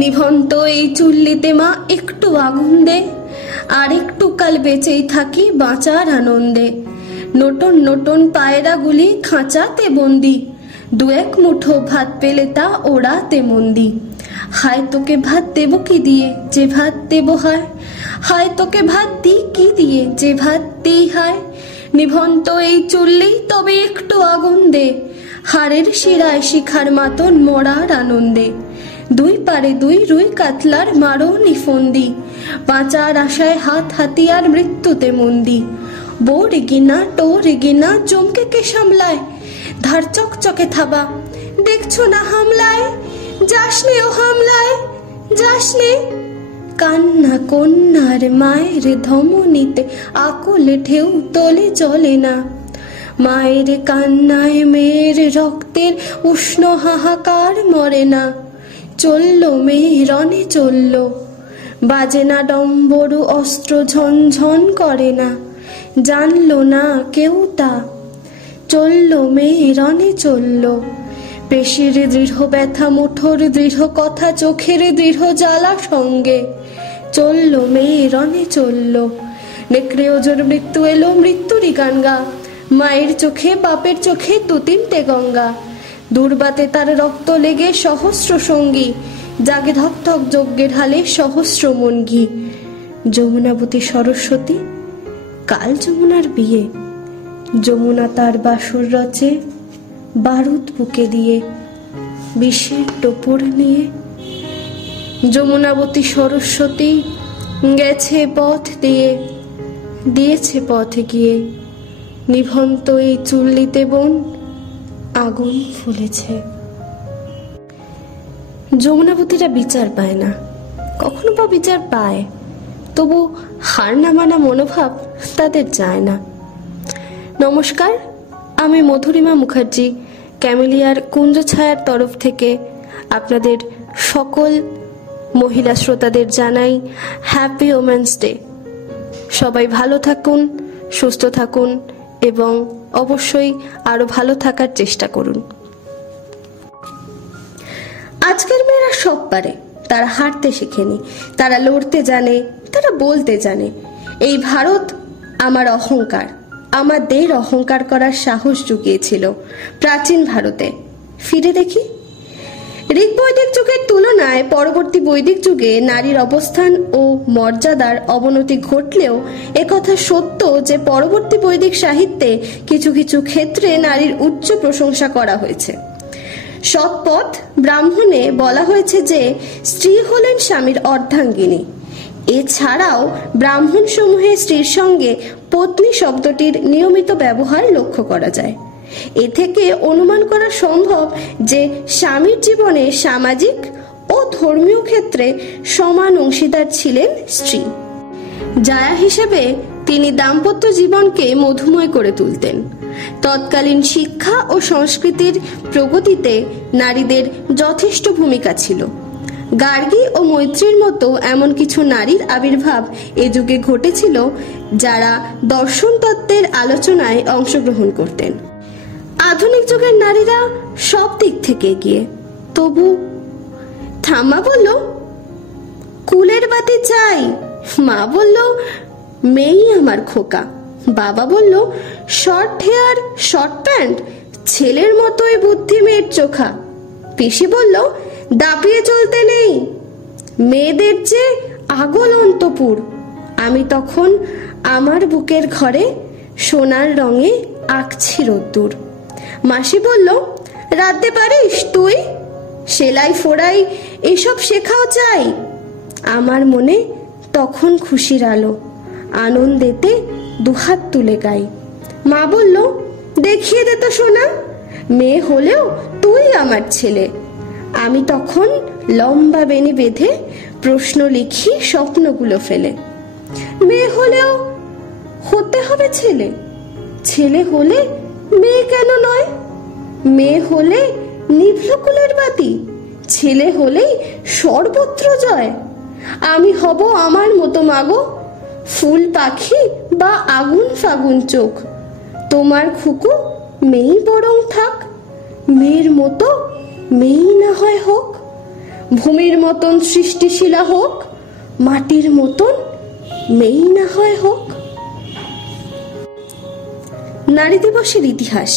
নিভন্ত এই চুল্লিতে মা একটু আগুন দে, আর একটু কাল বেঁচেই থাকি বাঁচার আনন্দে। নতুন নতুন পায়রাগুলি খাঁচাতে বন্দি, দু এক মুঠো ভাত পেলে তা ওড়াতে মন্দি। হায় তোকে ভাত দেব কি দিয়ে, যে ভাত দেব হায়, হায় তোকে ভাত দিই কি দিয়ে, যে ভাত দিই হায়। নিভন্ত এই চুল্লি তবে একটু আগুন দে, হাড়ের শিরায় শিখার মাতন মরার আনন্দে। দুই পারে দুই রুই কাতলার মারো নিফন্দি, বাঁচার আশায় হাত হাতিয়ার মৃত্যুতে মন্দি। বউ রেগিনা টো রেগিনা চমকে কে সামলায়, ধার চকচকে থাবা দেখছো না হামলায়। যাসনে ও হামলায় যাসনে, কান্না কন্যার মায়ের ধমনীতে আকুল ঢেউ তোলে চলে না। মায়ের কান্নায় মেয়ের রক্তের উষ্ণ হাহাকার মরে না। চলল মেয়ে রণে চলল, বাজে না ডম্বরু অস্ত্র ঝনঝন করে না, জানলো না কেউ তা। চলল মেয়ে রণে চলল, পেশির দৃঢ় ব্যথা মুঠোর দৃঢ় কথা চোখের দৃঢ় জ্বালা সঙ্গে। চলল মেয়ে রণে চলল, নেকড়ে ওজোর মৃত্যু এলো মৃত্যুরই গান গা। মায়ের চোখে বাপের চোখে দু তিনটে গঙ্গা, দুর্বাতে তার রক্ত লেগে সহস্র সঙ্গী, জাগে ধক ধক যজ্ঞের হালে সহস্র মন ঘি। যমুনাবতী সরস্বতী কাল যমুনার বিয়ে, যমুনা তার বাসুর রচে বারুদ বুকে দিয়ে, বিষের টোপর নিয়ে। যমুনাবতী সরস্বতী গেছে পথ দিয়ে, দিয়েছে পথে গিয়ে। নিভন্ত এই চুল্লিতে বোন আগুন ফুলেছে। যমুনাবতীরা বিচার পায় না, কখনো বা বিচার পায়, তবু হার না মানা মনোভাব তাদের যায় না। নমস্কার, আমি মধুরিমা মুখার্জি ক্যামেলিয়ার কুঞ্জ ছায়ার তরফ থেকে আপনাদের সকল মহিলা শ্রোতাদের জানাই হ্যাপি ওমেন্স ডে। সবাই ভালো থাকুন, সুস্থ থাকুন এবং অবশ্যই আরো ভালো থাকার চেষ্টা করুন। আজকের মেয়েরা সব পারে, তারা হাঁটতে শেখেনি, তারা লড়তে জানে, তারা বলতে জানে। এই ভারত আমার অহংকার, আমাদের অহংকার করার সাহস জুগিয়েছিল প্রাচীন ভারতে। ফিরে দেখি, ঋগ বৈদিক যুগের তুলনায় পরবর্তী বৈদিক যুগে নারীর অবস্থান ও মর্যাদার অবনতি ঘটলেও একথা সত্য যে পরবর্তী বৈদিক সাহিত্যে কিছু কিছু ক্ষেত্রে নারীর উচ্চ প্রশংসা করা হয়েছে। সৎপথ ব্রাহ্মণে বলা হয়েছে যে স্ত্রী হলেন স্বামীর অর্ধাঙ্গিনী। এছাড়াও ব্রাহ্মণ সমূহে স্ত্রীর সঙ্গে পত্নী শব্দটির নিয়মিত ব্যবহার লক্ষ্য করা যায়। এ থেকে অনুমান করা সম্ভব যে স্বামীর জীবনে সামাজিক ও ধর্মীয় ক্ষেত্রে সমান অংশীদার ছিলেন স্ত্রী। জায়া হিসেবে তিনি দাম্পত্য জীবনকে মধুময় করে তুলতেন। তৎকালীন শিক্ষা ও সংস্কৃতির প্রগতিতে নারীদের যথেষ্ট ভূমিকা ছিল। গার্গী ও মৈত্রীর মতো এমন কিছু নারীর আবির্ভাব এ যুগে ঘটেছিল যারা দর্শন তত্ত্বের আলোচনায় অংশগ্রহণ করতেন। আধুনিক যুগের নারীরা সব দিক থেকে এগিয়ে, তবু ঠাম্মা বলল কুলের বাতি চাই, মা বলল মেয়েই আমার খোকা, বাবা বলল শর্ট হেয়ার শর্ট প্যান্ট, ছেলের মতোই বুদ্ধি মেয়ের চোখা, পিসি বলল দাপিয়ে চলতে নেই, মেয়েদের যে আগল অন্তপুর। আমি তখন আমার বুকের ঘরে সোনার রঙে আঁকছি রোদ্দুর। মাসি বলল রাঁধতে পারিস তুই, সেলাই ফোড়াই এসব শেখাও চাই। আমার মনে তখন খুশির আলো, আনন্দেতে দুহাত তুলে গাই। মা বলল দেখিয়ে দে তো সোনা, মেয়ে হলেও তুই আমার ছেলে। আমি তখন লম্বা বেনি বেঁধে প্রশ্ন লিখি স্বপ্নগুলো ফেলে। মেয়ে হলেও হতে হবে ছেলে, ছেলে হলে মেয়ে কেন নয়? মেয়ে হলে নিভল কুলের বাতি, ছেলে হলেই সর্বত্র জয়। আমি হব আমার মতো মাগো, ফুল পাখি বা আগুন ফাগুন চোখ। তোমার খুকু মেয়েই বরং থাক, মেয়ের মতো মেয়েই না হয় হোক। ভূমির মতন সৃষ্টিশীলা হোক, মাটির মতন মেই না হয় হোক। নারী দিবসের ইতিহাস।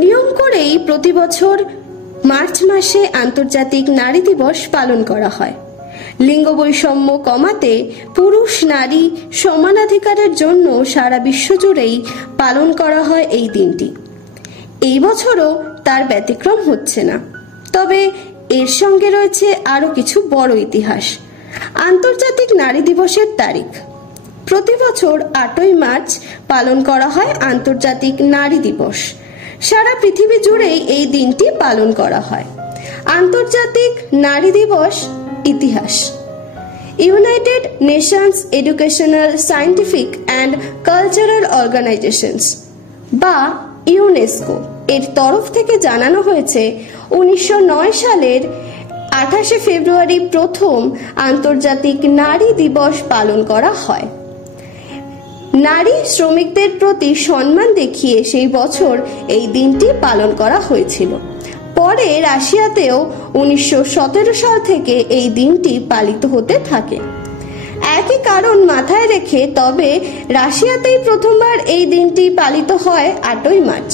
নিয়ম করেই প্রতি বছর মার্চ মাসে আন্তর্জাতিক নারী দিবস পালন করা হয়। লিঙ্গ বৈষম্য কমাতে পুরুষ নারী সমানাধিকারের জন্য সারা বিশ্ব জুড়েই পালন করা হয় এই দিনটি। এই বছরও তার ব্যতিক্রম হচ্ছে না। তবে এর সঙ্গে রয়েছে আরো কিছু বড় ইতিহাস। আন্তর্জাতিক নারী দিবসের তারিখ। প্রতি বছর 8ই মার্চ পালন করা হয় আন্তর্জাতিক নারী দিবস। সারা পৃথিবী জুড়েই এই দিনটি পালন করা হয়। আন্তর্জাতিক নারী দিবস ইতিহাস। United Nations Educational, Scientific and Cultural Organizations বা ইউনেস্কো এর তরফ থেকে জানানো হয়েছে 1909 সালের 28শে ফেব্রুয়ারি প্রথম আন্তর্জাতিক নারী দিবস পালন করা হয়। নারী শ্রমিকদের প্রতি সম্মান দেখিয়ে সেই বছর এই দিনটি পালন করা হয়েছিল। পরে রাশিয়াতেও 1917 সাল থেকে এই দিনটি পালিত হতে থাকে। একই কারণ মাথায় রেখে তবে রাশিয়াতেই প্রথমবার এই দিনটি পালিত হয় 8ই মার্চ।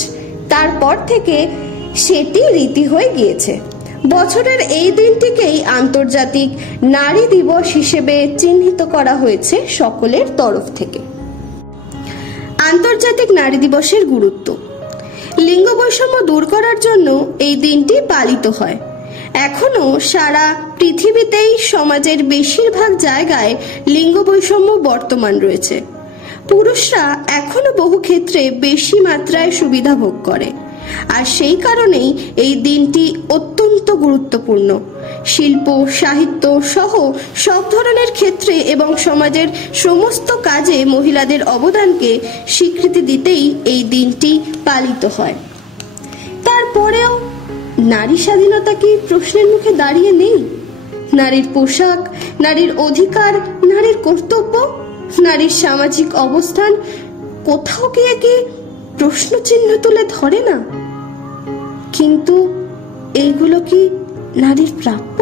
তারপর থেকে সেটি রীতি হয়ে গিয়েছে। বছরের এই দিনটিকেই আন্তর্জাতিক নারী দিবস হিসেবে চিহ্নিত করা হয়েছে সকলের তরফ থেকে। আন্তর্জাতিক নারী দিবসের গুরুত্ব। লিঙ্গ বৈষম্য দূর করার জন্য এই দিনটি পালিত হয়। এখনো সারা পৃথিবীতেই সমাজের বেশিরভাগ জায়গায় লিঙ্গ বৈষম্য বর্তমান রয়েছে। পুরুষরা এখনো বহু ক্ষেত্রে বেশি মাত্রায় সুবিধা ভোগ করে, আর সেই কারণেই এই দিনটি অত্যন্ত গুরুত্বপূর্ণ। শিল্প, সাহিত্য সহ সব ধরনের ক্ষেত্রে এবং সমাজের সমস্ত কাজে মহিলাদের অবদানকে স্বীকৃতি দিতেই এই দিনটি পালিত হয়। তারপরেও নারী স্বাধীনতা কি প্রশ্নের মুখে দাঁড়িয়ে নেই? নারীর পোশাক, নারীর অধিকার, নারীর কর্তব্য, নারীর সামাজিক অবস্থান কোথাও গিয়ে কি প্রশ্ন চিহ্ন তুলে ধরে না? কিন্তু এইগুলো কি নারীর প্রাপ্য?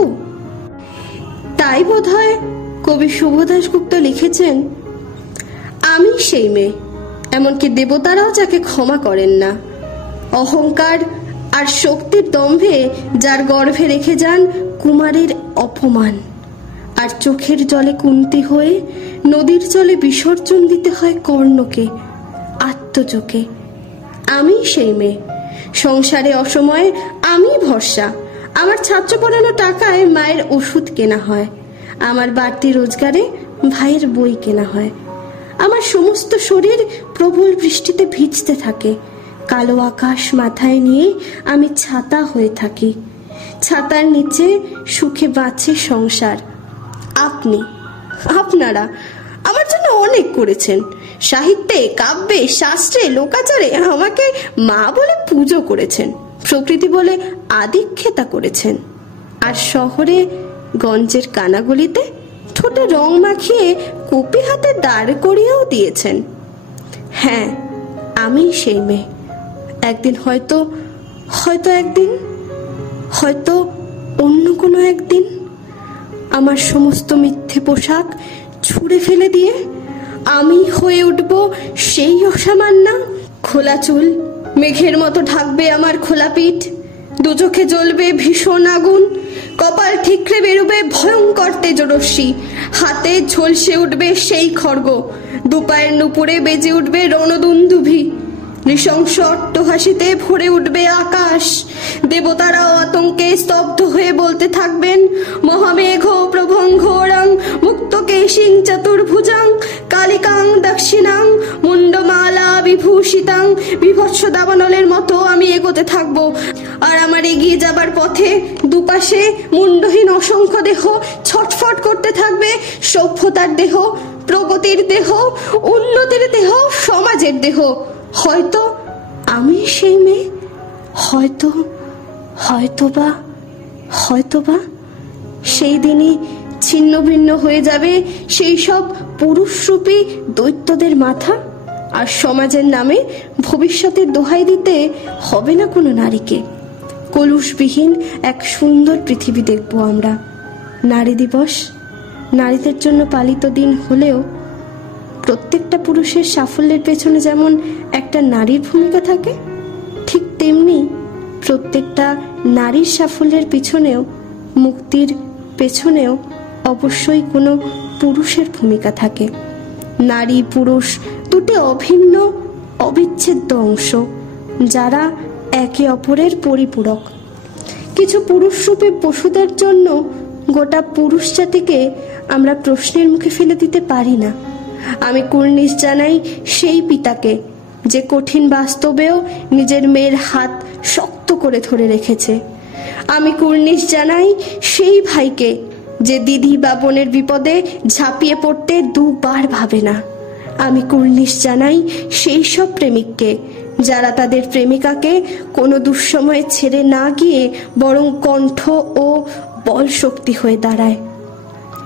তাই বোধহয় কবি শুভদাস গুপ্ত লিখেছেন, আমি সেই মেয়ে, এমনকি দেবতারাও যাকে ক্ষমা করেন না। অহংকার আর শক্তির দম্ভে যার গর্ভে রেখে যান কুমারীর অপমান, আর চোখের জলে কুন্তি হয়ে নদীর জলে বিসর্জন দিতে হয় কর্ণকে আত্মজোকে। আমি সেই মেয়ে, সংসারে অসময়ে আমি ভরসা। আমার ছাত্র পড়ানো টাকায় মায়ের ওষুধ কেনা হয়, আমার বাড়তি রোজগারে ভাইয়ের বই কেনা হয়। আমার সমস্ত শরীর প্রবল বৃষ্টিতে ভিজতে থাকে, কালো আকাশ মাথায় নিয়ে আমি ছাতা হয়ে থাকি। ছাতার নিচে সুখে বাঁচে সংসার। আপনি, আপনারা আমার জন্য অনেক করেছেন। সাহিত্যে, কাব্যে, শাস্ত্রে, লোকাচারে আমাকে মা বলে পুজো করেছেন, প্রকৃতি বলে আদিক্ষেতা করেছেন। আর শহরে গঞ্জের কানাগলিতে ঠোঁটে রং মাখিয়ে কপি হাতে দাঁড় করিয়েও দিয়েছেন। হ্যাঁ, আমি সেই মেয়ে। একদিন হয়তো একদিন, হয়তো অন্য কোনো একদিন আমার সমস্ত মিথ্যে পোশাক ছুঁড়ে ফেলে দিয়ে আমি হয়ে উঠব সেই অসামান্যা। খোলা চুল মেঘের মতো ঢাকবে আমার খোলা পিঠ, দু চোখে জ্বলবে ভীষণ আগুন, কপাল ঠিকরে বেরোবে ভয়ঙ্কর তেজরশ্মি, হাতে ঝলসে উঠবে সেই খড়গ, দুপায়ের নুপুরে বেজে উঠবে রণদুন্দুভি, নৃশংস অট্টহাসিতে ভরে উঠবে আকাশ। দেবতারাও আতঙ্কে স্তব্ধ হয়ে বলতে থাকবেন, মহামেঘ প্রভঙ্ঘোরং মুক্তকেশিং চতুর্ভুজাং কালিকাং দক্ষিণাং মুন্ডমালা বিভূষিতাং। বিভৎস দাবানলের মতো আমি এগোতে থাকবো, আর আমার এগিয়ে যাবার পথে দুপাশে মুন্ডহীন অসংখ্য দেহ ছটফট করতে থাকবে। সভ্যতার দেহ, প্রগতির দেহ, উন্নতির দেহ, সমাজের দেহ। হয়তো আমি সেই মেয়ে, হয়তোবা সেই দিনই ছিন্ন ভিন্ন হয়ে যাবে সেই সব পুরুষরূপী দৈত্যদের মাথা, আর সমাজের নামে ভবিষ্যতের দোহাই দিতে হবে না কোনো নারীকে, কলুষবিহীন এক সুন্দর পৃথিবী দেখব আমরা। নারী দিবস নারীদের জন্য পালিত দিন হলেও প্রত্যেকটা পুরুষের সাফল্যের পেছনে যেমন একটা নারীর ভূমিকা থাকে, ঠিক তেমনি প্রত্যেকটা নারীর সাফল্যের পিছনেও, মুক্তির পেছনেও অবশ্যই কোনো পুরুষের ভূমিকা থাকে। নারী পুরুষ দুটি অভিন্ন অবিচ্ছেদ্য অংশ, যারা একে অপরের পরিপূরক। কিছু পুরুষরূপী পশুদের জন্য গোটা পুরুষ জাতিকে আমরা প্রশ্নের মুখে ফেলে দিতে পারি না। আমি কুর্নিশ জানাই সেই পিতাকে যে কঠিন বাস্তবেও নিজের মেয়ের হাত শক্ত করে ধরে রেখেছে। আমি কুর্নিশ জানাই সেই ভাইকে যে দিদি বা বোনের বিপদে ঝাঁপিয়ে পড়তে দুবার ভাবে না। আমি কুর্নিশ জানাই সেই সব প্রেমিককে যারা তাদের প্রেমিকাকে কোনো দুঃসময়ে ছেড়ে না গিয়ে বরং কণ্ঠ ও বল শক্তি হয়ে দাঁড়ায়।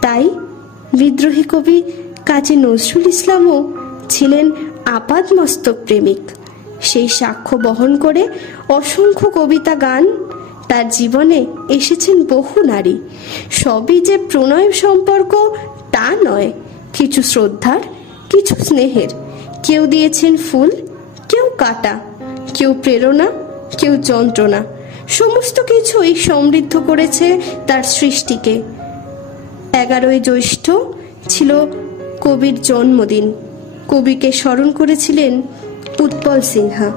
তাই বিদ্রোহী কবি কাজী নজরুল ইসলামও ছিলেন আপাদমস্তক প্রেমিক। সেই সাক্ষ্য বহন করে অসংখ্য কবিতা গান তার জীবনে এসেছেন বহু নারী। সবই যে প্রণয় সম্পর্ক তা নয়, কিছু শ্রদ্ধার, কিছু স্নেহের। কেউ দিয়েছেন ফুল, কেউ কাটা, কেউ প্রেরণা, কেউ যন্ত্রণা। সমস্ত কিছুই সমৃদ্ধ করেছে তার সৃষ্টিকে। 11ই জ্যৈষ্ঠ ছিল কবির জন্মদিন। কবিকে স্মরণ করেছিলেন উৎপল সিনহা।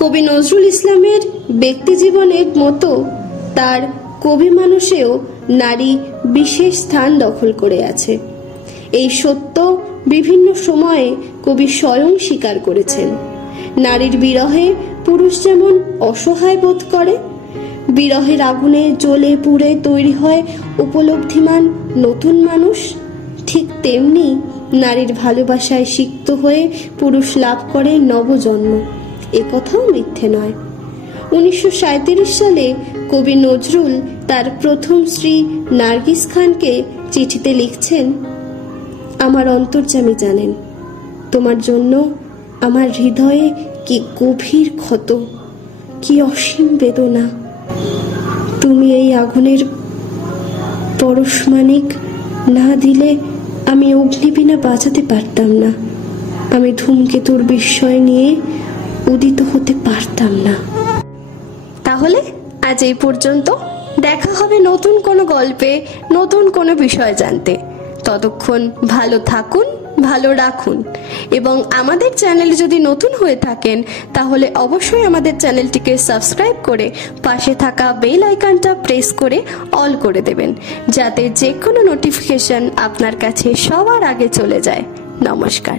কবি নজরুল ইসলামের ব্যক্তি জীবনের মতো তার কবি মানুষেও নারী বিশেষ স্থান দখল করে আছে। এই সত্য বিভিন্ন সময়ে কবি স্বয়ং স্বীকার করেছেন। নারীর বিরহে পুরুষ যেমন অসহায় বোধ করে, বিরহের আগুনে জ্বলে পুড়ে তৈরি হয় উপলব্ধিমান নতুন মানুষ, ঠিক তেমনি নারীর ভালোবাসায় সিক্ত হয়ে পুরুষ লাভ করে নবজন্ম। এ কথাও মিথ্যে নয়। 1937 সালে কবি নজরুল তার প্রথম স্ত্রী নার্গিস খানকে চিঠিতে লিখছেন, আমার অন্তর্যামী জানেন তোমার জন্য আমার হৃদয়ে কি গভীর ক্ষত, কি অসীম বেদনা। তুমি এই আগুনের পরশমানিক না দিলে আমি অগ্নিবীণা বাজাতে পারতাম না, আমি ধূমকেতুর বিস্ময় নিয়ে উদিত হতে পারতাম না। তাহলে আজ এই পর্যন্ত। দেখা হবে নতুন কোনো গল্পে, নতুন কোনো বিষয় জানতে। ততক্ষণ ভালো থাকুন, ভালো রাখুন, এবং আমাদের চ্যানেলে যদি নতুন হয়ে থাকেন তাহলে অবশ্যই আমাদের চ্যানেলটিকে সাবস্ক্রাইব করে পাশে থাকা বেল আইকনটা প্রেস করে অল করে দেবেন, যাতে যে কোনো নোটিফিকেশন আপনার কাছে সবার আগে চলে যায়। নমস্কার।